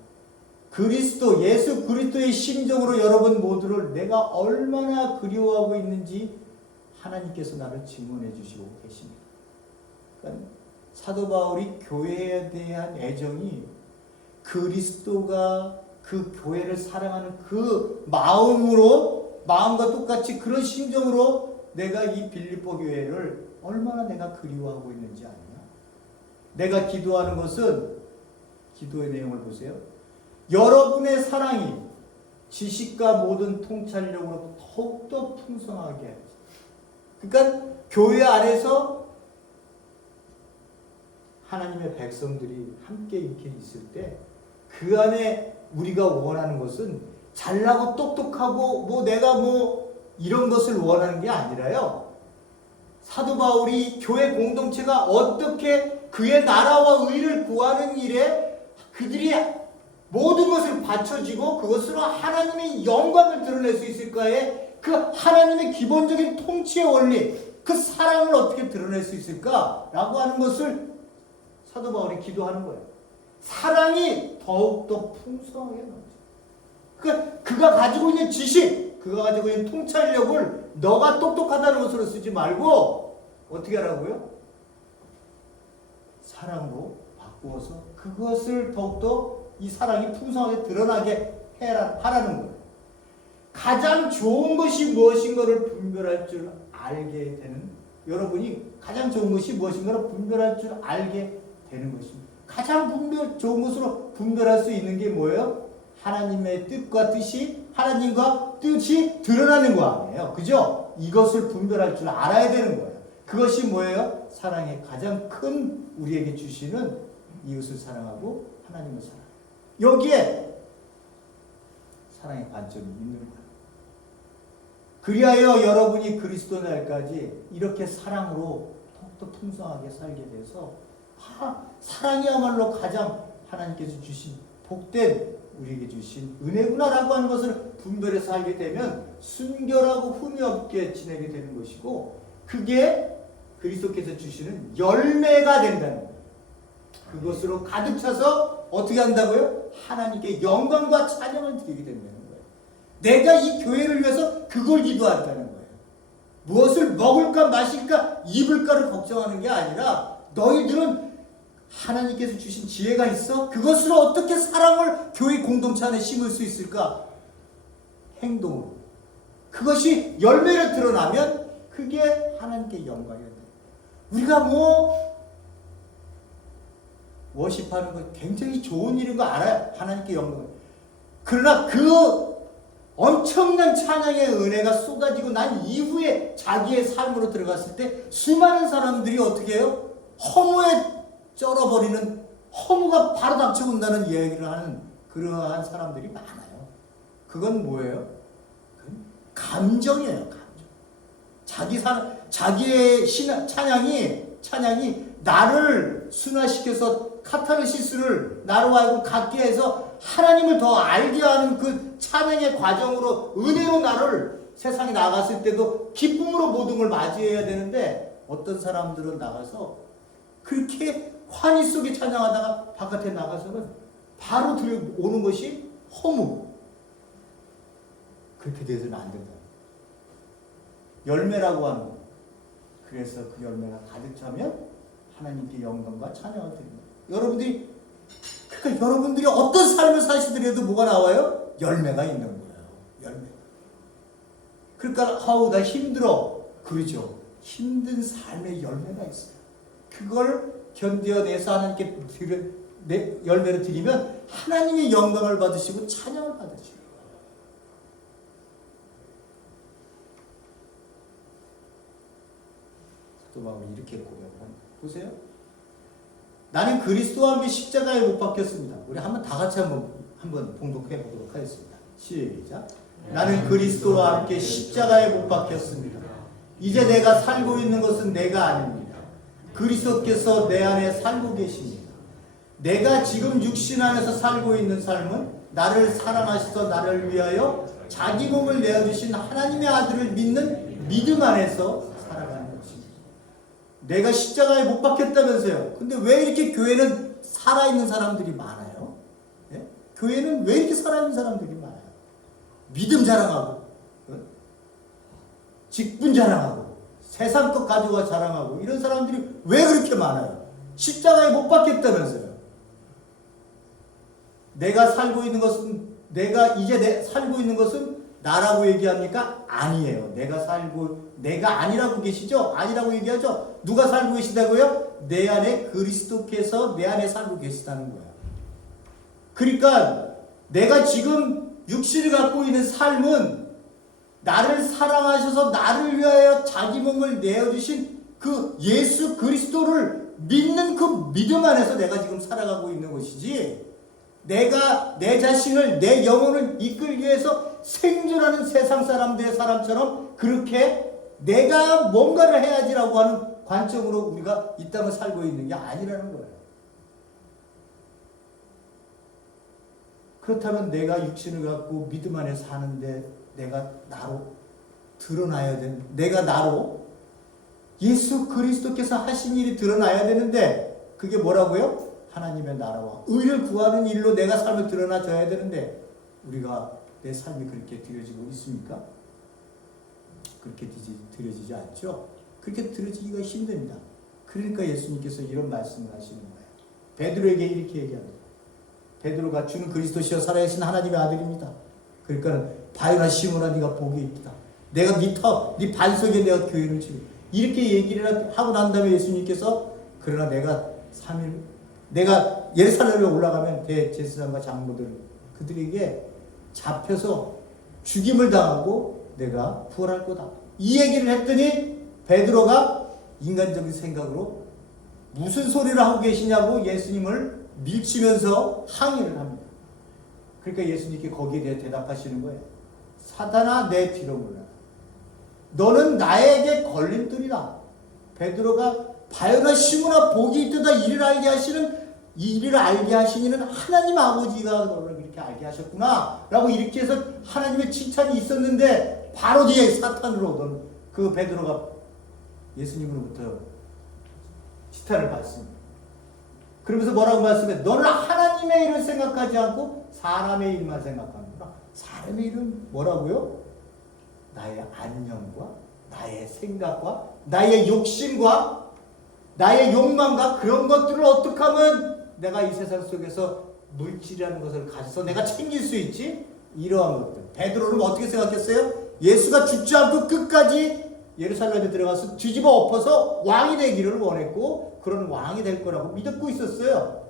그리스도, 예수 그리스도의 심정으로 여러분 모두를 내가 얼마나 그리워하고 있는지 하나님께서 나를 증언해 주시고 계십니다. 그러니까 사도 바울이 교회에 대한 애정이 그리스도가 그 교회를 사랑하는 그 마음으로, 마음과 똑같이 그런 심정으로 내가 이 빌립보 교회를 얼마나 내가 그리워하고 있는지 아냐? 내가 기도하는 것은, 기도의 내용을 보세요. 여러분의 사랑이 지식과 모든 통찰력으로 더욱더 풍성하게 하지. 그러니까 교회 안에서 하나님의 백성들이 함께 이렇게 있을 때 그 안에 우리가 원하는 것은 잘나고 똑똑하고 내가 이런 것을 원하는 게 아니라요. 사도 바울이 교회 공동체가 어떻게 그의 나라와 의를 구하는 일에 그들이 모든 것을 바쳐지고 그것으로 하나님의 영광을 드러낼 수 있을까에 그 하나님의 기본적인 통치의 원리, 그 사랑을 어떻게 드러낼 수 있을까라고 하는 것을 사도 바울이 기도하는 거예요. 사랑이 더욱더 풍성하게 나오죠. 그가 가지고 있는 지식, 그가 가지고 있는 통찰력을 너가 똑똑하다는 것으로 쓰지 말고 어떻게 하라고요? 사랑으로 바꾸어서 그것을 더욱더 이 사랑이 풍성하게 드러나게 하라는 거예요. 가장 좋은 것이 무엇인가를 분별할 줄 알게 되는, 여러분이 가장 좋은 것이 무엇인가를 분별할 줄 알게 되는 것입니다. 가장 좋은 것으로 분별할 수 있는 게 뭐예요? 하나님의 뜻과 뜻이, 하나님과 뜻이 드러나는 거 아니에요. 그죠? 이것을 분별할 줄 알아야 되는 거예요. 그것이 뭐예요? 사랑의 가장 큰 우리에게 주시는 이웃을 사랑하고 하나님을 사랑해요. 여기에 사랑의 관점이 있는 거예요. 그리하여 여러분이 그리스도 날까지 이렇게 사랑으로 더욱더 풍성하게 살게 돼서 사랑이야말로 가장 하나님께서 주신 복된 우리에게 주신 은혜구나라고 하는 것을 분별해서 살게 되면 순결하고 흠이 없게 지내게 되는 것이고, 그게 그리스도께서 주시는 열매가 된다는 거예요. 그것으로 가득 차서 어떻게 한다고요? 하나님께 영광과 찬양을 드리게 된다는 거예요. 내가 이 교회를 위해서 그걸 기도한다는 거예요. 무엇을 먹을까 마실까 입을까를 걱정하는 게 아니라, 너희들은 하나님께서 주신 지혜가 있어? 그것으로 어떻게 사랑을 교회 공동체 안에 심을 수 있을까? 행동으로. 그것이 열매를 드러나면 그게 하나님께 영광이 된다. 우리가 워십하는 거 굉장히 좋은 일인 거 알아요. 하나님께 영광. 그러나 그 엄청난 찬양의 은혜가 쏟아지고 난 이후에 자기의 삶으로 들어갔을 때 수많은 사람들이 어떻게 해요? 허무에 쩔어버리는, 허무가 바로 닥쳐온다는 이야기를 하는 그러한 사람들이 많아요. 그건 뭐예요? 감정이에요. 감정. 자기의 찬양이 나를 순화시켜서 카타르시스를 나로 하여금 갖게 해서 하나님을 더 알게 하는 그 찬양의 과정으로 은혜로 나를 세상에 나갔을 때도 기쁨으로 모든 걸 맞이해야 되는데, 어떤 사람들은 나가서 그렇게 환희 속에 찬양하다가 바깥에 나가서는 바로 들어오는 것이 허무. 그렇게 되어서는 안 된다. 열매라고 하는 거. 그래서 그 열매가 가득 차면 하나님께 영광과 찬양을 드립니다. 여러분들이 어떤 삶을 사시더라도 뭐가 나와요? 열매가 있는 거예요. 열매. 그러니까 나 힘들어. 그렇죠. 힘든 삶의 열매가 있어요. 그걸 견뎌내서 하나님께 열매를 드리면 하나님의 영광을 받으시고 찬양을 받으시고. 사도 바울이 이렇게 고백을 합니다. 보세요. 나는 그리스도와 함께 십자가에 못 박혔습니다. 우리 다 같이 한번 봉독해 보도록 하겠습니다. 시작. 나는 그리스도와 함께 십자가에 못 박혔습니다. 이제 내가 살고 있는 것은 내가 아닙니다. 그리스도께서 내 안에 살고 계십니다. 내가 지금 육신 안에서 살고 있는 삶은 나를 사랑하셔서 나를 위하여 자기 몸을 내어주신 하나님의 아들을 믿는 믿음 안에서 살아가는 것입니다. 내가 십자가에 못 박혔다면서요. 근데 왜 이렇게 교회는 살아있는 사람들이 많아요? 예? 교회는 왜 이렇게 살아있는 사람들이 많아요? 믿음 자랑하고, 직분 자랑하고, 세상 것 가지고 자랑하고, 이런 사람들이 왜 그렇게 많아요? 십자가에 못 박혔다면서요. 내가 살고 있는 것은, 살고 있는 것은 나라고 얘기합니까? 아니에요. 내가 아니라고 계시죠? 아니라고 얘기하죠? 누가 살고 계시다고요? 내 안에 그리스도께서 내 안에 살고 계시다는 거예요. 그러니까 내가 지금 육신을 갖고 있는 삶은 나를 사랑하셔서 나를 위하여 자기 몸을 내어주신 그 예수 그리스도를 믿는 그 믿음 안에서 내가 지금 살아가고 있는 것이지, 내가 내 자신을, 내 영혼을 이끌기 위해서 생존하는 세상 사람처럼 그렇게 내가 뭔가를 해야지라고 하는 관점으로 우리가 이 땅을 살고 있는 게 아니라는 거예요. 그렇다면 내가 육신을 갖고 믿음 안에 사는데 내가 나로 드러나야 되는, 내가 나로 예수 그리스도께서 하신 일이 드러나야 되는데, 그게 뭐라고요? 하나님의 나라와 의를 구하는 일로 내가 삶을 드러나줘야 되는데, 우리가 내 삶이 그렇게 드려지고 있습니까? 그렇게 드려지지 않죠? 그렇게 드려지기가 힘듭니다. 그러니까 예수님께서 이런 말씀을 하시는 거예요. 베드로에게 이렇게 얘기합니다. 베드로가 주는 그리스도시여 살아계신 하나님의 아들입니다. 그러니까 바요나 시몬아 네가 복이 있다. 내가 네 반석에 내가 교회를 지고, 이렇게 얘기를 하고 난 다음에 예수님께서, 그러나 내가 예루살렘에 올라가면 대제사장과 장로들 그들에게 잡혀서 죽임을 당하고 내가 부활할 거다. 이 얘기를 했더니 베드로가 인간적인 생각으로 무슨 소리를 하고 계시냐고 예수님을 밀치면서 항의를 합니다. 그러니까 예수님께 거기에 대해 대답하시는 거예요. 사단아 내 뒤로 물러라. 너는 나에게 걸림돌이다. 베드로가 바요나 시므나 복이 있도다 이를 알게 하시니는 하나님 아버지가 너를 그렇게 알게 하셨구나 라고 이렇게 해서 하나님의 칭찬이 있었는데 바로 뒤에 사탄으로 그 베드로가 예수님으로부터 지탄을 받습니다. 그러면서 뭐라고 말씀해? 너는 하나님의 일을 생각하지 않고 사람의 일만 생각하는구나. 사람의 일은 뭐라고요? 나의 안녕과 나의 생각과 나의 욕심과 나의 욕망과 그런 것들을 어떻게 하면 내가 이 세상 속에서 물질이라는 것을 가져서 내가 챙길 수 있지? 이러한 것들. 베드로는 어떻게 생각했어요? 예수가 죽지 않고 끝까지 예루살렘에 들어가서 뒤집어 엎어서 왕이 되기를 원했고 그런 왕이 될 거라고 믿고 있었어요.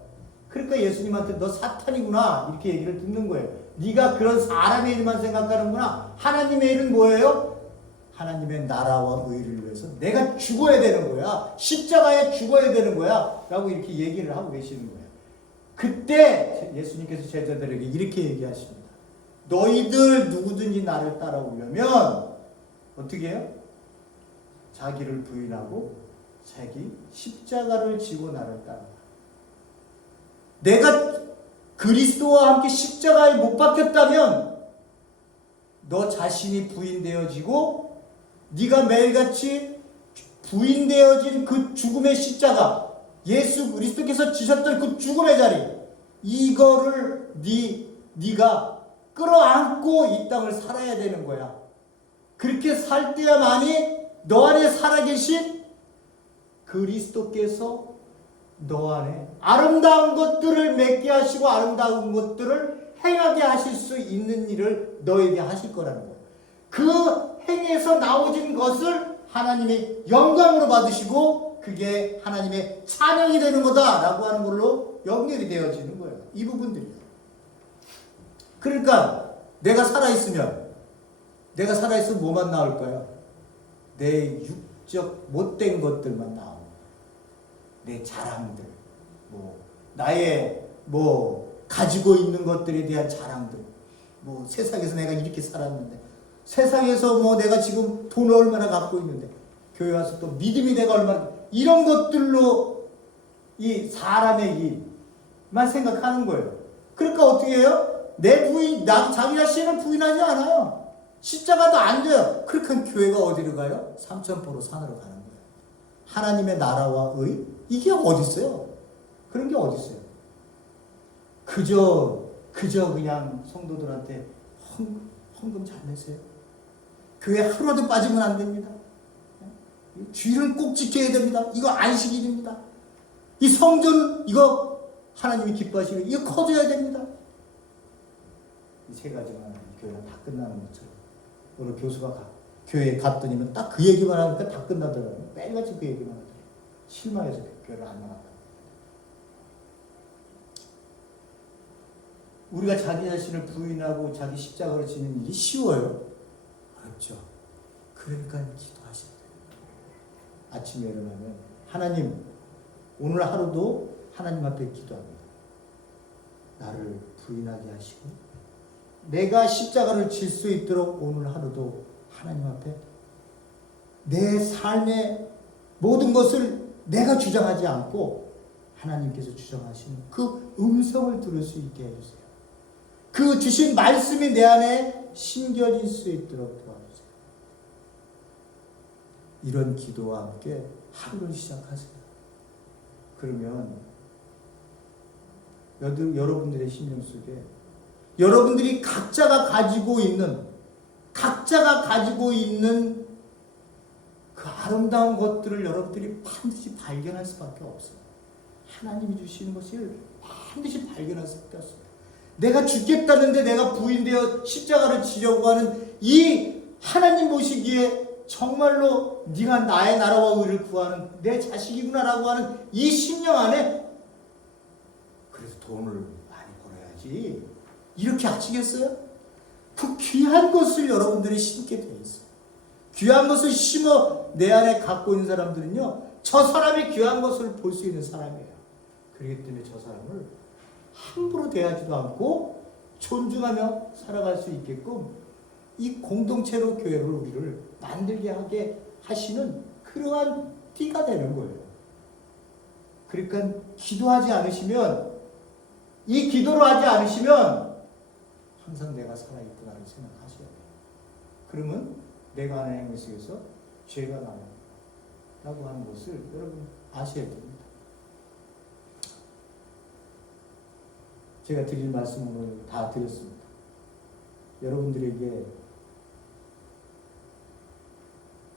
그러니까 예수님한테 너 사탄이구나 이렇게 얘기를 듣는 거예요. 네가 그런 사람의 일만 생각하는구나. 하나님의 일은 뭐예요? 하나님의 나라와 의를 위해서 내가 죽어야 되는 거야. 십자가에 죽어야 되는 거야. 라고 이렇게 얘기를 하고 계시는 거예요. 그때 예수님께서 제자들에게 이렇게 얘기하십니다. 너희들 누구든지 나를 따라오려면 어떻게 해요? 자기를 부인하고 자기 십자가를 지고 나를 따라와. 내가 그리스도와 함께 십자가에 못 박혔다면 너 자신이 부인되어지고 네가 매일같이 부인되어진 그 죽음의 십자가 예수 그리스도께서 지셨던 그 죽음의 자리 이거를 네가 끌어안고 이 땅을 살아야 되는 거야. 그렇게 살 때야만이 너 안에 살아계신 그리스도께서 너 안에 아름다운 것들을 맺게 하시고 아름다운 것들을 행하게 하실 수 있는 일을 너에게 하실 거라는 거예요. 그 행에서 나오진 것을 하나님의 영광으로 받으시고 그게 하나님의 찬양이 되는 거다라고 하는 걸로 연결이 되어지는 거예요. 이 부분들이요. 그러니까 내가 살아있으면 뭐만 나올까요? 내 육적 못된 것들만 나옵니다. 내 자랑들, 나의 가지고 있는 것들에 대한 자랑들, 세상에서 내가 이렇게 살았는데, 세상에서 내가 지금 돈을 얼마나 갖고 있는데, 교회 와서 또 믿음이 내가 얼마나, 이런 것들로 이 사람의 일만 생각하는 거예요. 그러니까 어떻게 해요? 자기 자신을 부인하지 않아요. 십자가도 안 돼요. 그러니까 교회가 어디로 가요? 삼천포로 산으로 가는 거예요. 하나님의 나라와 의? 이게 어디 있어요? 그런 게 어디 있어요? 그저 그냥 성도들한테 헌금 잘 내세요. 교회 하루라도 빠지면 안 됩니다. 주일은 꼭 지켜야 됩니다. 이거 안식일입니다. 이 성전 이거 하나님이 기뻐하시고 이거 커져야 됩니다. 이 세 가지만 교회가 다 끝나는 것처럼 오늘 교수가 교회에 갔더니만 딱 그 얘기만 하니까 다 끝나더라고요. 매일같이 그 얘기만 하더라고요. 실망해서 교회를 안 나갔다. 우리가 자기 자신을 부인하고 자기 십자가를 지는 일이 쉬워요? 어렵죠. 그러니까 기도하셔야 돼요. 아침에 일어나면 하나님 오늘 하루도 하나님 앞에 기도합니다. 나를 부인하게 하시고 내가 십자가를 질 수 있도록 오늘 하루도 하나님 앞에 내 삶의 모든 것을 내가 주장하지 않고 하나님께서 주장하시는 그 음성을 들을 수 있게 해주세요. 그 주신 말씀이 내 안에 심겨질 수 있도록 도와주세요. 이런 기도와 함께 하루를 시작하세요. 그러면 여러분들의 심령 속에 여러분들이 각자가 가지고 있는 그 아름다운 것들을 여러분들이 반드시 발견할 수밖에 없어요. 하나님이 주시는 것을 반드시 발견할 수밖에 없습니다. 내가 죽겠다는데 내가 부인되어 십자가를 지려고 하는 이 하나님 보시기에 정말로 네가 나의 나라와 의를 구하는 내 자식이구나라고 하는 이 심령 안에 돈을 많이 벌어야지 이렇게 하시겠어요? 그 귀한 것을 여러분들이 심게 돼 있어요. 귀한 것을 심어 내 안에 갖고 있는 사람들은요, 저 사람이 귀한 것을 볼 수 있는 사람이에요. 그렇기 때문에 저 사람을 함부로 대하지도 않고 존중하며 살아갈 수 있게끔 이 공동체로 교회를 우리를 만들게 하게 하시는 그러한 띠가 되는 거예요. 그러니까 기도하지 않으시면, 이 기도를 하지 않으시면 항상 내가 살아있구나를 생각하셔야 돼요. 그러면 내가 하는 행위 속에서 죄가 나요 라고 하는 것을 여러분 아셔야 됩니다. 제가 드릴 말씀을 다 드렸습니다. 여러분들에게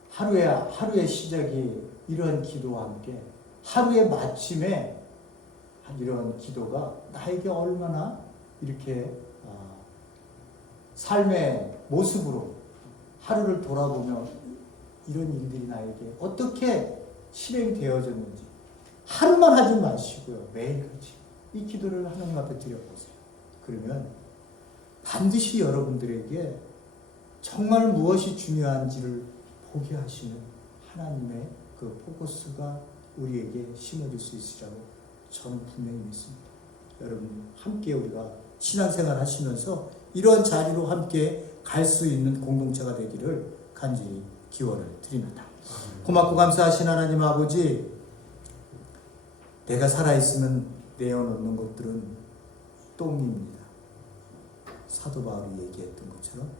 하루의 시작이 이러한 기도와 함께 하루의 마침에 이러한 기도가 나에게 얼마나 이렇게 삶의 모습으로 하루를 돌아보며 이런 일들이 나에게 어떻게 실행되어졌는지 하루만 하지 마시고요. 매일같이 이 기도를 하나님 앞에 드려보세요. 그러면 반드시 여러분들에게 정말 무엇이 중요한지를 보게 하시는 하나님의 그 포커스가 우리에게 심어질 수 있으리라고 저는 분명히 믿습니다. 여러분 함께 우리가 신앙생활 하시면서 이런 자리로 함께 갈 수 있는 공동체가 되기를 간절히 기원을 드립니다. 고맙고 감사하신 하나님 아버지, 내가 살아있으면 내어놓는 것들은 똥입니다. 사도 바울이 얘기했던 것처럼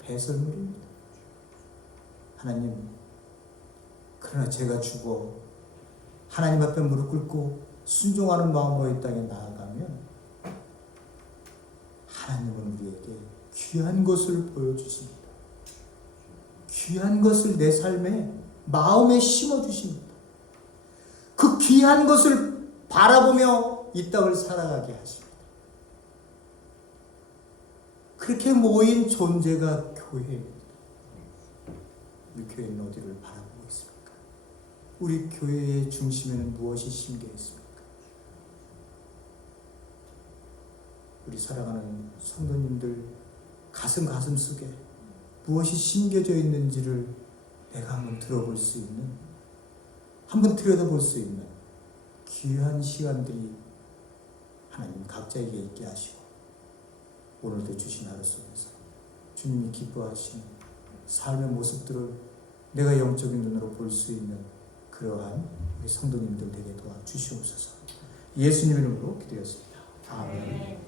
배설물입니다. 하나님, 그러나 제가 죽어 하나님 앞에 무릎 꿇고 순종하는 마음으로 이 땅에 나아가면 하나님은 우리에게 귀한 것을 보여주십니다. 귀한 것을 내 삶에 마음에 심어주십니다. 그 귀한 것을 바라보며 이 땅을 살아가게 하십니다. 그렇게 모인 존재가 교회입니다. 우리 교회는 어디를 바라보고 있습니까? 우리 교회의 중심에는 무엇이 심겨 있습니까? 우리 사랑하는 성도님들 가슴 속에 무엇이 심겨져 있는지를 내가 한번 들어볼 수 있는, 한번 들여다볼 수 있는 귀한 시간들이 하나님 각자에게 있게 하시고 오늘도 주신 하루 속에서 주님이 기뻐하시는 삶의 모습들을 내가 영적인 눈으로 볼 수 있는 그러한 우리 성도님들 되게 도와주시옵소서. 예수님 이름으로 기도했습니다. 아멘.